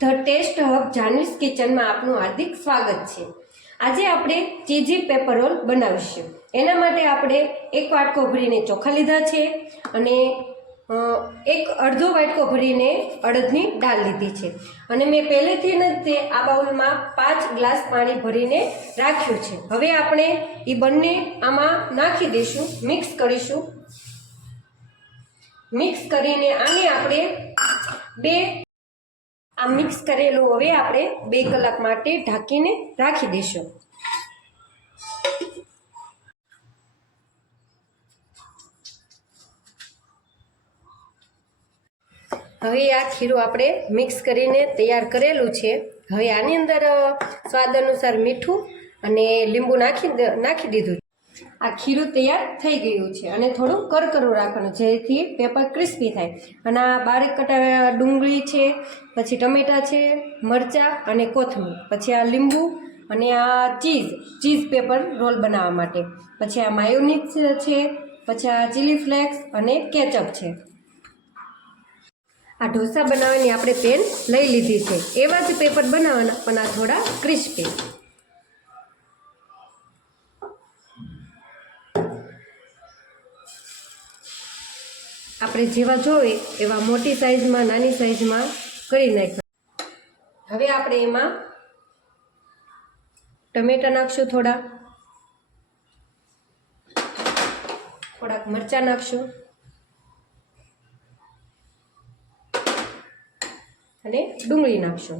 The test hub જાનવીસ કિચનમાં આપનું હાર્દિક સ્વાગત છે। આજે આપણે ચીઝી પેપર રોલ બનાવીશું। એના માટે આપણે એક વાટકો ભરીને ચોખા લીધા છે અને એક અડધો વાટકો ભરીને અડદની દાળ લીધી છે અને મેં પહેલેથી જ તે આ બાઉલમાં 5 ગ્લાસ પાણી ભરીને રાખ્યું છે। હવે આપણે એ બંને આમાં નાખી દઈશું, મિક્સ કરીશું। મિક્સ કરીને આને આપણે મિક્સ કરેલું હવે આપણે 2 કલાક માટે ઢાંકીને રાખી દઈશું। હવે આ ખીરું આપણે મિક્સ કરીને તૈયાર કરેલું છે। હવે આની અંદર સ્વાદ અનુસાર મીઠું અને લીંબુ નાખી દીધું। આ ખીરું તૈયાર થઈ ગયું છે અને થોડું કરકરું રાખવાનું જેથી પેપર ક્રિસ્પી થાય। અને આ બારીક કટાયેલા ડુંગળી છે, પછી ટમેટાં છે, મરચાં અને કોથમીર, પછી આ લીંબુ અને આ ચીઝ પેપર રોલ બનાવવા માટે, પછી આ માયોનીઝ છે, પછી આ ચીલી ફ્લેક્સ અને કેચઅપ છે। આ ઢોસા બનાવવાની આપણે પેન લઈ લીધી છે। એવા જ પેપર બનાવવાના પણ આ થોડા ક્રિસ્પી। આપણે જેવા જોઈએ એવા મોટી સાઈઝમાં, નાની સાઈઝમાં કરી નાખવા। હવે આપણે એમાં ટમેટા નાખશું, થોડાક મરચાં નાખશું અને ડુંગળી નાખશું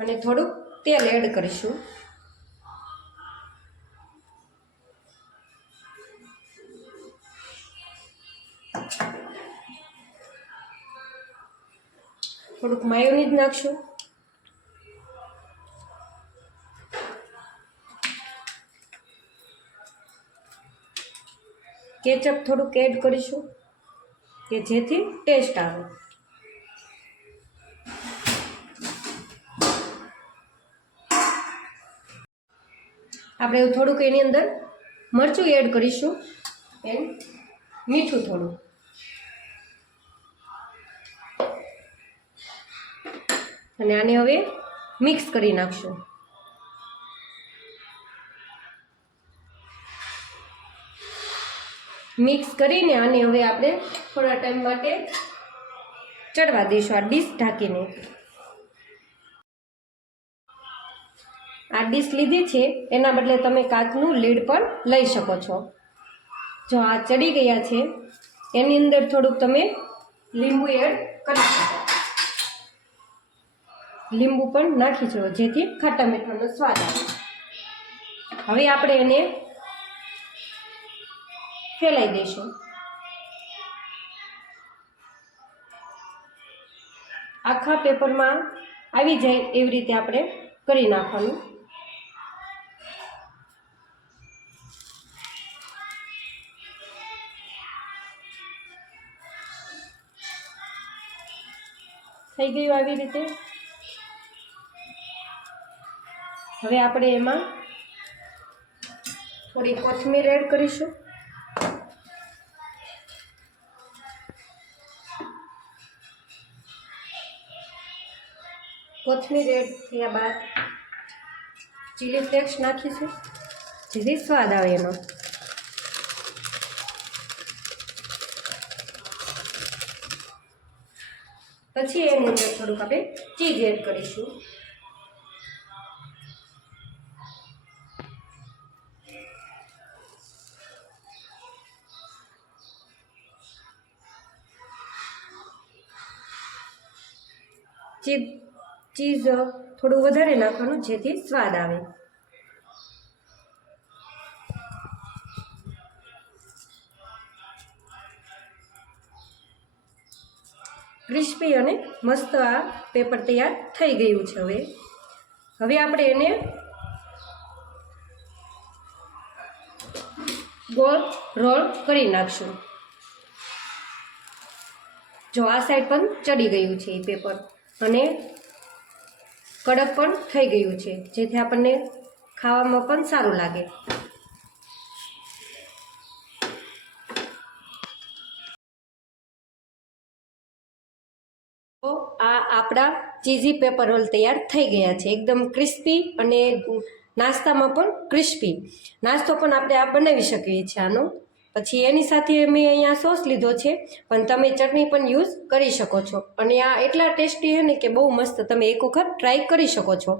અને થોડુંક તેલ એડ કરીશું। થોડુંક માયોનીઝ નાખશું, કેચઅપ થોડુંક એડ કરીશું કે જેથી ટેસ્ટ આવે। આપણે થોડુંક એની અંદર મરચું એડ કરીશું એન્ડ મીઠું થોડું, અને આને હવે મિક્સ કરી નાખશું। મિક્સ કરીને આને હવે આપણે થોડા ટાઈમ માટે ચડવા દઈશું આ ડીશ ઢાંકીને। આ ડીશ લીધી છે એના બદલે તમે કાચનું લીડ પણ લઈ શકો છો। જો આ ચડી ગયા છે એની અંદર થોડુંક તમે લીંબુ એડ કરી શકો, લીંબુ પણ નાખી શકો જેથી ખાટા મીઠાનો સ્વાદ આવે। હવે આપણે એને ફેલાઈ દઈશું। આખા પેપરમાં આવી જાય એવી રીતે આપણે કરી નાખવાનું। થઈ ગયું આવી રીતે। હવે આપણે એમાં થોડી કોથમીર એડ કરીશું, કોથમીર એડ થયા બાદ ચીલી ફ્લેક્સ નાખીશું જેથી સ્વાદ આવે એનો। પછી એની અંદર થોડુંક આપણે ચીઝ એડ કરીશું, ચીઝ થોડું વધારે નાખવાનું જેથી સ્વાદ આવે। ક્રિસ્પી અને મસ્ત આ પેપર તૈયાર થઈ ગયું છે। હવે આપણે એને ગોળ રોલ કરી નાખશું। જો આ સાઈડ પણ ચડી ગયું છે એ પેપર અને કડક પણ થઈ ગયું છે જેથી આપણને ખાવામાં પણ સારું લાગે। તો આ આપણા ચીઝી પેપર રોલ તૈયાર થઈ ગયા છે, એકદમ ક્રિસ્પી અને નાસ્તામાં પણ ક્રિસ્પી. નાસ્તો પણ આપણે આ બનાવી શકીએ છીએ આનો. પછી એની સાથે મેં અહીંયા સોસ લીધો છે, પણ તમે ચટણી પણ યુઝ કરી શકો છો. અને આ એટલા ટેસ્ટી છે ને કે બહુ મસ્ત, તમે એક વખત ટ્રાય કરી શકો છો.